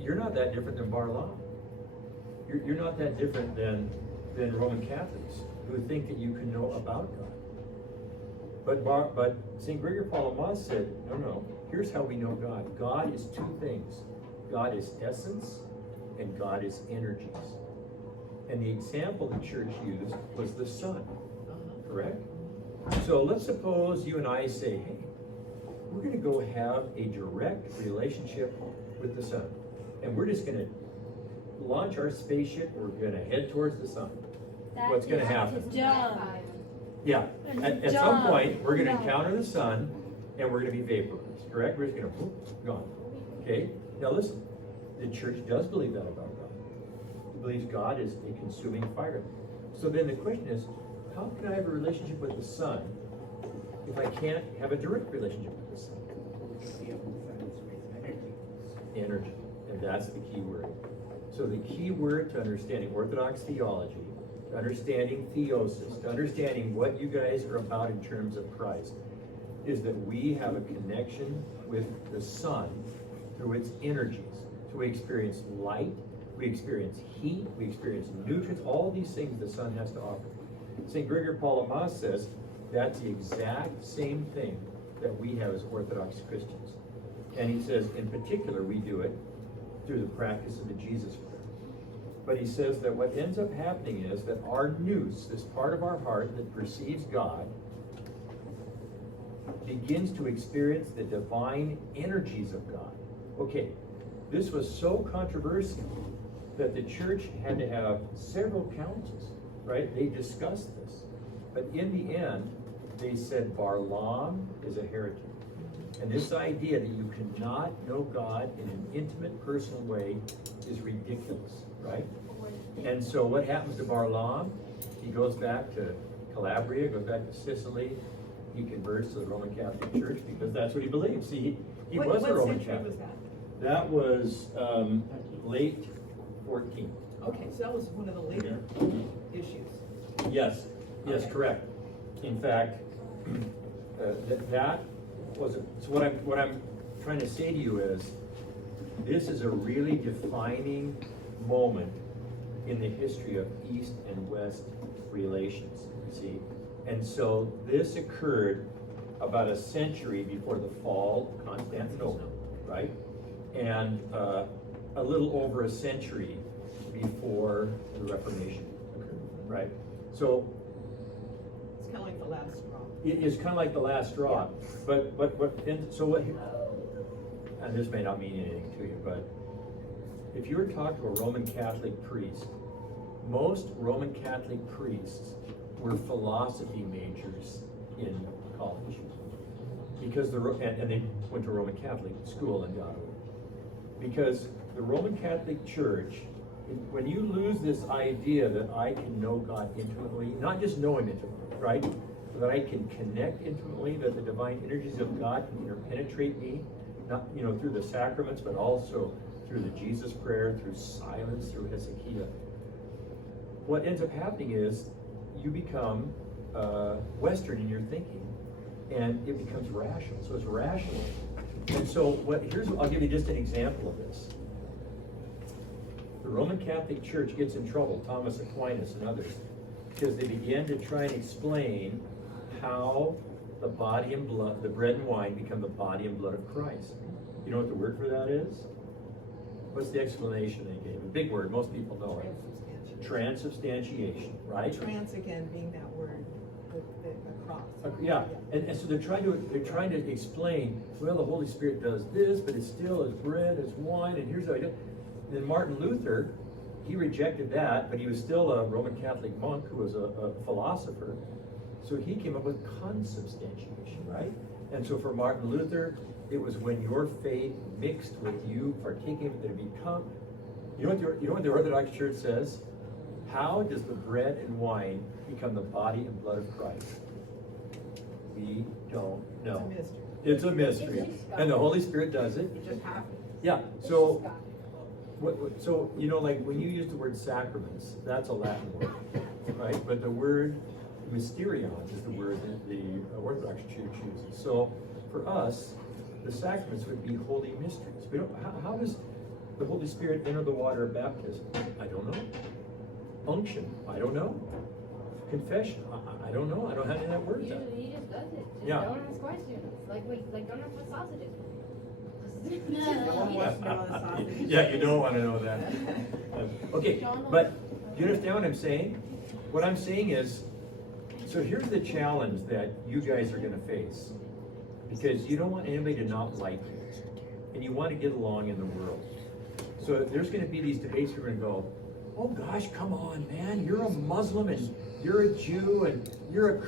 You're not that different than Barlam. You're not that different than Roman Catholics who think that you can know about God. But St. Gregory Palamas said, no, here's how we know God. God is two things. God is essence and God is energies. And the example the church used was the sun, correct? So let's suppose you and I say, hey, we're going to go have a direct relationship with the sun. And we're just going to launch our spaceship. We're going to head towards the sun. What's going to happen? Yeah. At some point, we're going to encounter the sun and we're going to be vaporized, correct? We're just going to gone. Okay? Now listen, the church does believe that about God. It believes God is a consuming fire. So then the question is, how can I have a relationship with the sun if I can't have a direct relationship with the sun? Energy. And that's the key word. So the key word to understanding Orthodox theology, to understanding theosis, to understanding what you guys are about in terms of Christ, is that we have a connection with the sun through its energies. So we experience light, we experience heat, we experience nutrients, all these things the sun has to offer. St. Gregory Palamas says that's the exact same thing that we have as Orthodox Christians. And he says, in particular, we do it through the practice of the Jesus prayer. But he says that what ends up happening is that our nous, this part of our heart that perceives God, begins to experience the divine energies of God. Okay, this was so controversial that the church had to have several councils, right? They discussed this. But in the end, they said Barlam is a heretic. And this idea that you cannot know God in an intimate, personal way is ridiculous, right? And so what happens to Barlam? He goes back to Calabria, goes back to Sicily. He converts to the Roman Catholic Church because that's what he believes. See, he was a Roman Catholic. Was that? That was late 14. Okay, so that was one of the later issues. Yes, yes, Okay. correct. In fact, that was so. What I'm trying to say to you is, this is a really defining moment in the history of East and West relations. You see, and so this occurred about a century before the fall of Constantinople, right? And a little over a century before the Reformation occurred, right? So It's kind of like the last straw. it's kind of like the last straw. But and this may not mean anything to you, but if you were to talk to a Roman Catholic priest, most Roman Catholic priests were philosophy majors in college because and they went to Roman Catholic school and got it. Because the Roman Catholic Church, when you lose this idea that I can know God intimately, not just know Him intimately, right? That I can connect intimately, that the divine energies of God can interpenetrate me, not through the sacraments, but also through the Jesus prayer, through silence, through Hezekiah. What ends up happening is you become Western in your thinking, and it becomes rational. So it's rational. And so I'll give you just an example of this. The Roman Catholic Church gets in trouble, Thomas Aquinas and others, because they began to try and explain how the body and blood, the bread and wine become the body and blood of Christ. You know what the word for that is? What's the explanation they gave? A big word, most people know it. Transubstantiation, right? Trans again being that word, the cross. Yeah, and so they're trying to explain, well, the Holy Spirit does this, but it's still as bread, as wine, and here's how he does. And then Martin Luther, he rejected that, but he was still a Roman Catholic monk who was a philosopher. So he came up with consubstantiation, right? And so for Martin Luther, it was when your faith mixed with you partaking of it, it become. You know what the Orthodox Church says? How does the bread and wine become the body and blood of Christ? We don't know. It's a mystery. It's a mystery. And the Holy Spirit does it. It just happens. Yeah. So, so like when you use the word sacraments, that's a Latin word, right? But the word mysterion is the word that the Orthodox Church uses. So for us, the sacraments would be holy mysteries. We don't. the Holy Spirit enter the water of baptism? I don't know. Unction? I don't know. Confession? I don't know. I don't have any of that word. He just does it. Just Yeah. don't ask questions. Like don't ask what sauce it is. No one wants to know the sausage. Yeah, you don't want to know that. Okay, but do you understand what I'm saying? What I'm saying is, so here's the challenge that you guys are gonna face. Because you don't want anybody to not like you. And you want to get along in the world. So there's gonna be these debates where we're gonna go, oh gosh, come on, man, you're a Muslim and you're a Jew and you're a